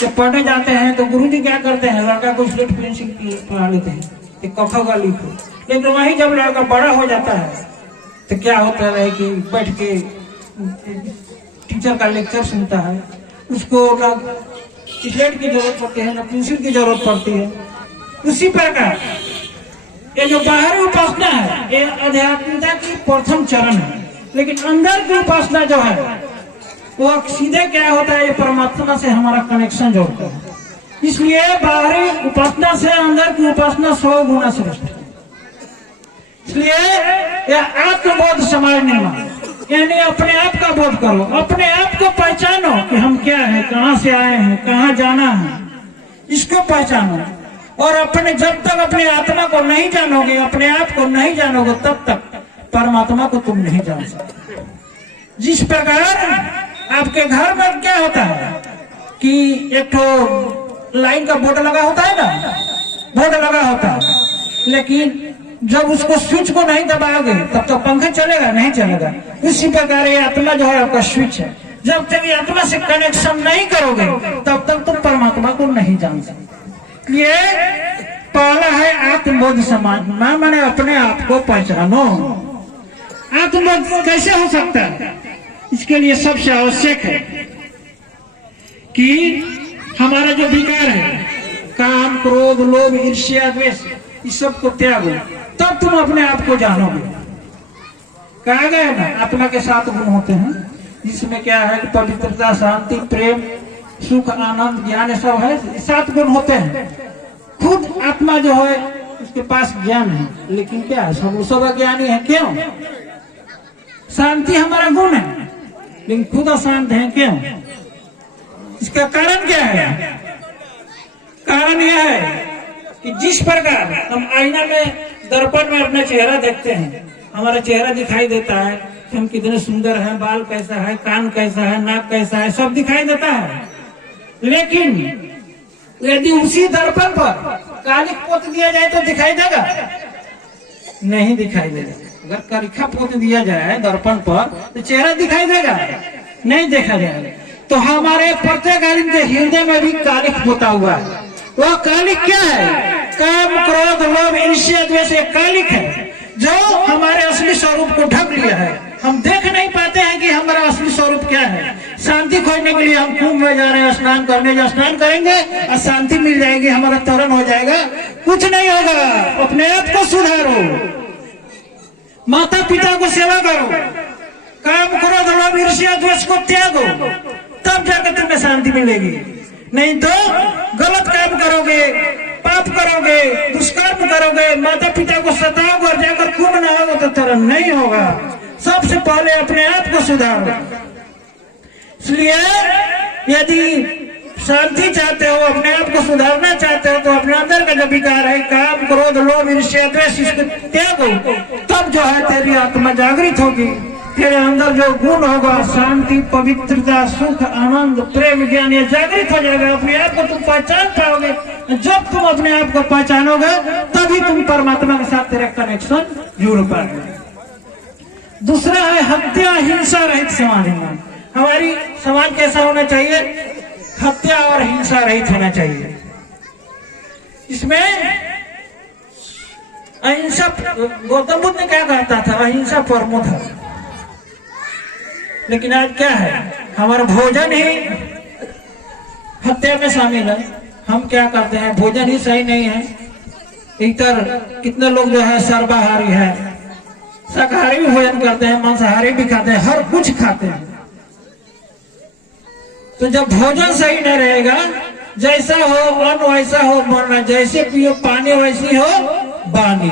जब पढ़ने जाते हैं तो गुरुजी क्या करते हैं, लड़का को स्लेट पेंसिल पढ़ा लेते हैं कि क ख ग लिखो। लेकिन वही जब लड़का बड़ा हो जाता है तो क्या होता है कि बैठ के टीचर का लेक्चर सुनता है, उसको ना स्लेट की जरूरत पड़ती है ना पेंसिल की जरूरत पड़ती है। उसी प्रकार ये जो बाहरी उपासना है ये आध्यात्मिकता की प्रथम चरण है, लेकिन अंदर की उपासना जो है वो सीधे क्या होता है, ये परमात्मा से हमारा कनेक्शन जोड़ता है। इसलिए बाहरी उपासना से अंदर की उपासना 100 गुना श्रेष्ठ है। इसलिए यह आत्मबोध समाज निर्माण, यानी अपने आप का बोध करो, अपने आप को पहचानो कि हम क्या है, कहाँ से आए हैं, कहाँ जाना है, इसको पहचानो। और अपने जब तक अपने आत्मा को नहीं जानोगे, अपने आप को नहीं जानोगे, तब तक परमात्मा को तुम नहीं जान सकते। जिस प्रकार आपके घर में क्या होता है कि एक तो लाइन का बोर्ड लगा होता है ना, बोर्ड लगा होता है, लेकिन जब उसको स्विच को नहीं दबाओगे तब तक पंखा चलेगा नहीं चलेगा। उसी प्रकार ये आत्मा जो है आपका स्विच है, जब तक ये आत्मा से कनेक्शन नहीं करोगे तब तक तुम परमात्मा को नहीं जान सकते। ये पहला है आत्मबोध समाज, माने अपने आप को पहचानो। आत्मबोध कैसे हो सकता है, इसके लिए सबसे आवश्यक है कि हमारा जो विकार है, काम क्रोध लोभ ईर्ष्या द्वेष, इस सब को त्यागो, तब तुम अपने आप को जानोगे। कहा गया है ना, आत्मा के 7 गुण होते हैं, जिसमें क्या है कि पवित्रता शांति प्रेम सुख आनंद ज्ञान सब है, 7 गुण होते हैं। खुद आत्मा जो है उसके पास ज्ञान है, लेकिन क्या है सब अज्ञानी है। क्यों? शांति हमारा गुण है लेकिन खुद अशांत है। क्यों? इसका कारण क्या है? कारण यह है कि जिस प्रकार हम आईना में दर्पण में अपना चेहरा देखते हैं, हमारा चेहरा दिखाई देता है कि हम कितने सुंदर हैं, बाल कैसा है, कान कैसा है, नाक कैसा है, सब दिखाई देता है। लेकिन यदि उसी दर्पण पर कालिक पोत दिया जाए तो दिखाई देगा? नहीं दिखाई देगा। अगर करिखा पोत दिया जाए दर्पण पर तो चेहरा दिखाई देगा? नहीं देखा जाएगा। तो हमारे प्रत्येक आदमी के हृदय में भी कालिक पोता हुआ है। वह कालिक क्या है? काम क्रोध लोभ ईर्ष्या द्वेष कालिक है जो हमारे असली स्वरूप को ढक लिया है। हम देख नहीं पाते हैं कि हमारा असली स्वरूप क्या है। शांति खोजने के लिए हम कुंभ में जा रहे हैं, स्नान करने जा, स्नान करेंगे और शांति मिल जाएगी, हमारा तरण हो जाएगा। कुछ नहीं होगा। अपने आप को सुधारो, माता पिता को सेवा करो, काम क्रोध लोभ ईर्ष्या द्वेष को त्यागो, तब जाकर तुम्हें शांति मिलेगी। नहीं तो गलत काम करोगे, पाप करोगे, दुष्कर्म करोगे, माता पिता को सताओगे और जाकर कुंभ नहाओगे तो तरण नहीं होगा। सबसे पहले अपने आप को सुधारो। इसलिए यदि शांति चाहते हो, अपने आप को सुधारना चाहते हो, तो अपने अंदर का जो विकार है काम क्रोध लोभ ईर्ष्या द्वेष, इसको त्यागो, तब जो है तेरी आत्मा जागृत होगी। तेरे अंदर जो गुण होगा शांति पवित्रता सुख आनंद प्रेम ज्ञान, ये जागृत हो जाएगा। अपने आप को तुम पहचान पाओगे। जब तुम अपने आप को पहचानोगे तभी तुम परमात्मा के साथ तेरा कनेक्शन जुड़ पाओगे। दूसरा है हत्या हिंसा रहित समाज निर्माण। हमारी समाज कैसा होना चाहिए? हत्या और हिंसा रहित होना चाहिए। इसमें अहिंसा, गौतम बुद्ध ने क्या कहता था? अहिंसा परमो धर्म। लेकिन आज क्या है, हमारा भोजन ही हत्या में शामिल है। हम क्या करते हैं, भोजन ही सही नहीं है। इधर कितने लोग जो है सर्वाहारी है, शाकाहारी भी भोजन करते हैं, मांसाहारी भी खाते हैं, हर कुछ खाते हैं। तो जब भोजन सही नहीं रहेगा, जैसा हो अन्न वैसा हो मरना, जैसे पियो पानी वैसी हो बानी।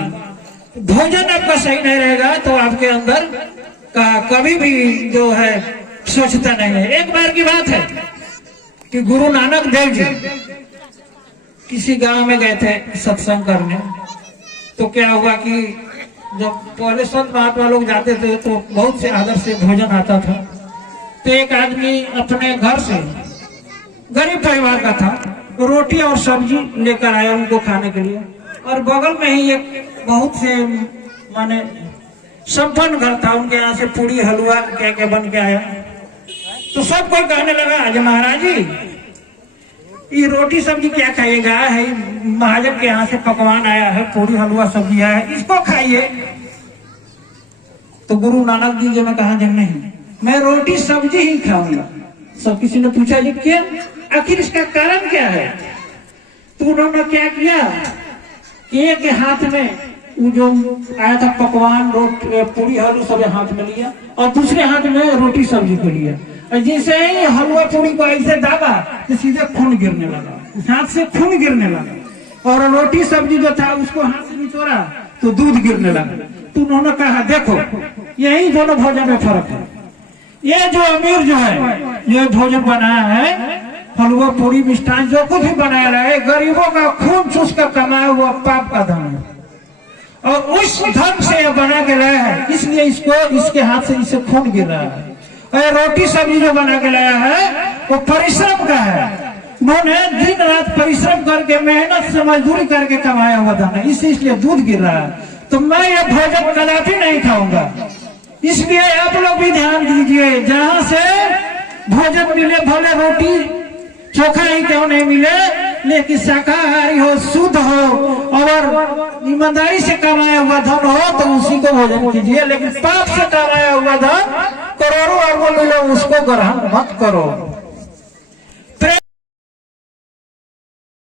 भोजन आपका सही नहीं रहेगा तो आपके अंदर का कभी भी जो है स्वच्छता नहीं है। एक बार की बात है कि गुरु नानक देव जी किसी गांव में गए थे सत्संग करने। तो क्या हुआ कि जब पहले संत महात्मा लोग जाते थे तो बहुत से आदर से भोजन आता था। तो एक आदमी अपने घर से, गरीब परिवार का था, रोटी और सब्जी लेकर आया उनको खाने के लिए। और बगल में ही एक बहुत से माने संपन्न घर था, उनके यहाँ से पूरी हलवा क्या क्या बन के आया। तो सब कोई कहने लगा, आज महाराज जी ये रोटी सब्जी क्या खाइएगा, है महाजन के यहाँ से पकवान आया है, पूरी हलवा सब्जी आया है, इसको खाइए। तो गुरु नानक जी जी ने कहा जब नहीं, मैं रोटी सब्जी ही खाऊंगा। सब किसी ने पूछा जी क्या, आखिर इसका कारण क्या है? तो उन्होंने क्या किया, एक हाथ में वो जो आया था पकवान पूरी हलवा सब हाथ में लिया और दूसरे हाथ में रोटी सब्जी को लिया, और जैसे ही हलवा पूरी को ऐसे दाबा तो सीधे खून गिरने लगा, हाथ से खून गिरने लगा, और रोटी सब्जी जो था उसको हाथ से निचोड़ा तो दूध गिरने लगा। तो उन्होंने कहा देखो यही दोनों भोजन में फर्क है। ये जो अमीर जो है ये भोजन बनाया है, हलवा पूरी मिष्ठान जो कुछ भी बनाया है, गरीबों का खून चूस कर कमाया हुआ पाप का धन है, और उस धन से यह बना के लाया है, इसलिए इसको इसके हाथ से इसे खून गिर रहा है। और रोटी सब्जी जो बना के लाया है वो परिश्रम का है, उन्होंने दिन रात परिश्रम करके मेहनत से मजदूरी करके कमाया हुआ धन है, इसलिए दूध गिर रहा है। तो मैं यह भोजन कदापि नहीं खाऊंगा। इसलिए आप लोग भी ध्यान दीजिए, जहां से भोजन मिले, भले रोटी चोखा ही क्यों नहीं मिले, लेकिन शाकाहारी हो, शुद्ध हो और ईमानदारी से कमाया हुआ धन हो तो उसी को भोजन कीजिए। लेकिन पाप से कमाया हुआ धन करोड़ों अरबों मिले उसको ग्रहण मत करो।